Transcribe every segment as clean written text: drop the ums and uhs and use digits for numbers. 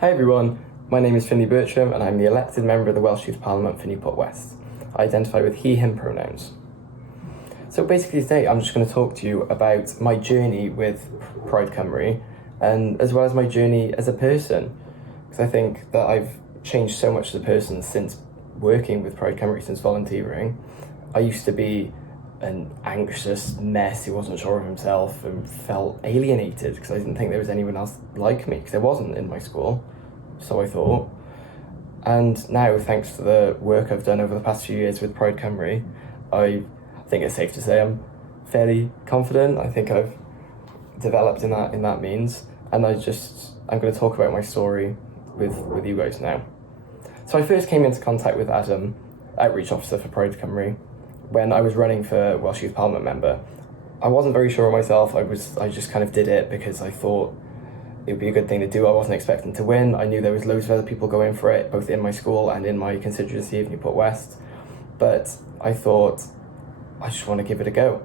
Hi everyone, my name is Finlay and I'm the elected member of the Welsh Youth Parliament for Newport West. I identify with he, him pronouns. So basically today I'm just going to talk to you about my journey with Pride Cymru and as well as my journey as a person. Because I think that I've changed so much as a person since working with Pride Cymru, since volunteering. I used to be an anxious mess who wasn't sure of himself and felt alienated because I didn't think there was anyone else like me because there wasn't in my school, so I thought. And now, thanks to the work I've done over the past few years with Pride Cymru, I think it's safe to say I'm fairly confident. I think I've developed in that means, and I'm going to talk about my story with you guys now. So I first came into contact with Adam, outreach officer for Pride Cymru, when I was running for Welsh Youth Parliament member. I wasn't very sure of myself. I just kind of did it because I thought it would be a good thing to do. I wasn't expecting to win. I knew there was loads of other people going for it, both in my school and in my constituency of Newport West. But I thought, I just want to give it a go.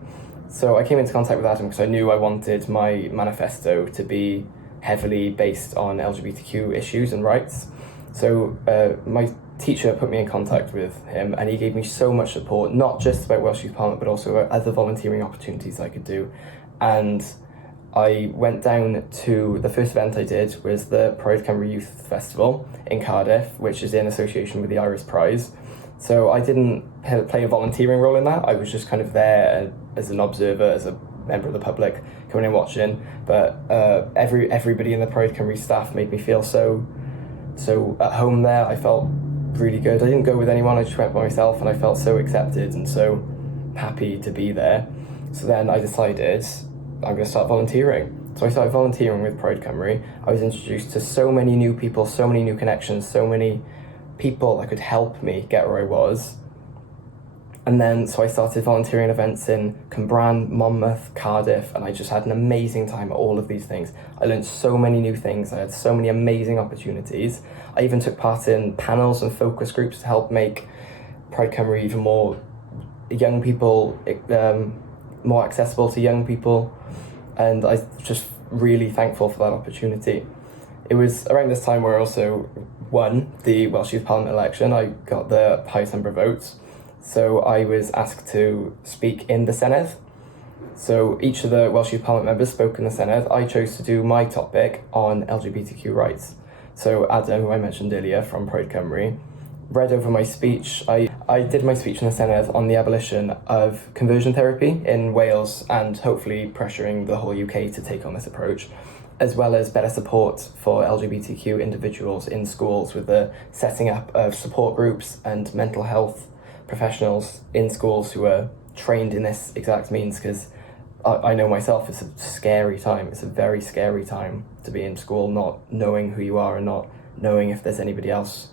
So I came into contact with Adam because I knew I wanted my manifesto to be heavily based on LGBTQ issues and rights. So my teacher put me in contact with him and he gave me so much support, not just about Welsh Youth Parliament, but also about other volunteering opportunities I could do. And I went down to, the first event I did was the Pride Cymru Youth Festival in Cardiff, which is in association with the Iris Prize. So I didn't play a volunteering role in that. I was just kind of there as an observer, as a member of the public, coming and watching. But everybody in the Pride Cymru staff made me feel so at home there. I felt really good. I didn't go with anyone, I just went by myself and I felt so accepted and so happy to be there. So then I decided I'm going to start volunteering. So I started volunteering with Pride Cymru. I was introduced to so many new people, so many new connections, so many people that could help me get where I was. And then, so I started volunteering events in Cwmbran, Monmouth, Cardiff, and I just had an amazing time at all of these things. I learned so many new things. I had so many amazing opportunities. I even took part in panels and focus groups to help make Pride Cymru even more young people, more accessible to young people. And I'm just really thankful for that opportunity. It was around this time where I also won the Welsh Youth Parliament election. I got the highest number of votes. So I was asked to speak in the Senedd. So each of the Welsh Youth Parliament members spoke in the Senedd. I chose to do my topic on LGBTQ rights. So Adam, who I mentioned earlier from Pride Cymru, read over my speech. I did my speech in the Senedd on the abolition of conversion therapy in Wales and hopefully pressuring the whole UK to take on this approach, as well as better support for LGBTQ individuals in schools with the setting up of support groups and mental health professionals in schools who are trained in this exact means, because I know myself it's a scary time. It's a very scary time to be in school, not knowing who you are and not knowing if there's anybody else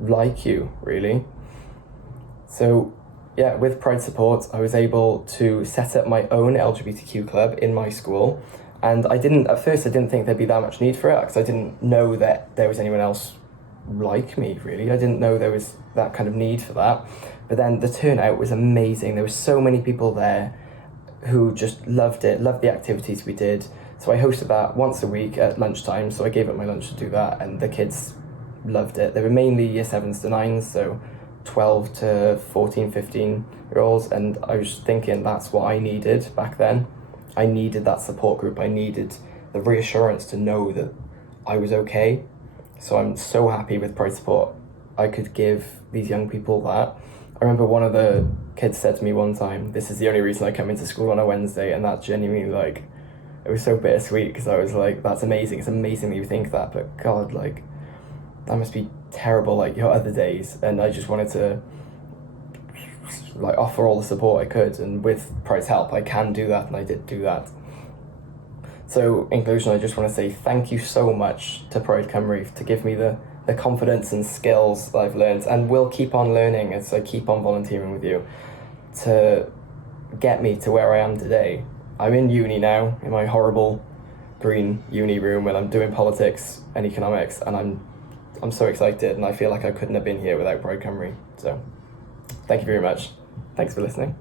like you, really. So yeah, with Pride support, I was able to set up my own LGBTQ club in my school. And at first I didn't think there'd be that much need for it because I didn't know that there was anyone else like me, really. I didn't know there was that kind of need for that. But then the turnout was amazing. There were so many people there who just loved it, loved the activities we did. So I hosted that once a week at lunchtime. So I gave up my lunch to do that and the kids loved it. They were mainly year 7s to 9s, so 12 to 14, 15-year-olds. And I was thinking that's what I needed back then. I needed that support group. I needed the reassurance to know that I was okay. So I'm so happy with Pride support. I could give these young people that. I remember one of the kids said to me one time, this is the only reason I come into school on a Wednesday, and that genuinely, it was so bittersweet because I was like, that's amazing. It's amazing that you think that, but God, that must be terrible, your other days. And I just wanted to, offer all the support I could, and with Pride's help, I can do that, and I did do that. So in conclusion, I just want to say thank you so much to Pride Cymru to give me the confidence and skills that I've learned and will keep on learning as I keep on volunteering with you to get me to where I am today. I'm in uni now, in my horrible green uni room, and I'm doing politics and economics, and I'm so excited, and I feel like I couldn't have been here without Pride Cymru. So thank you very much. Thanks for listening.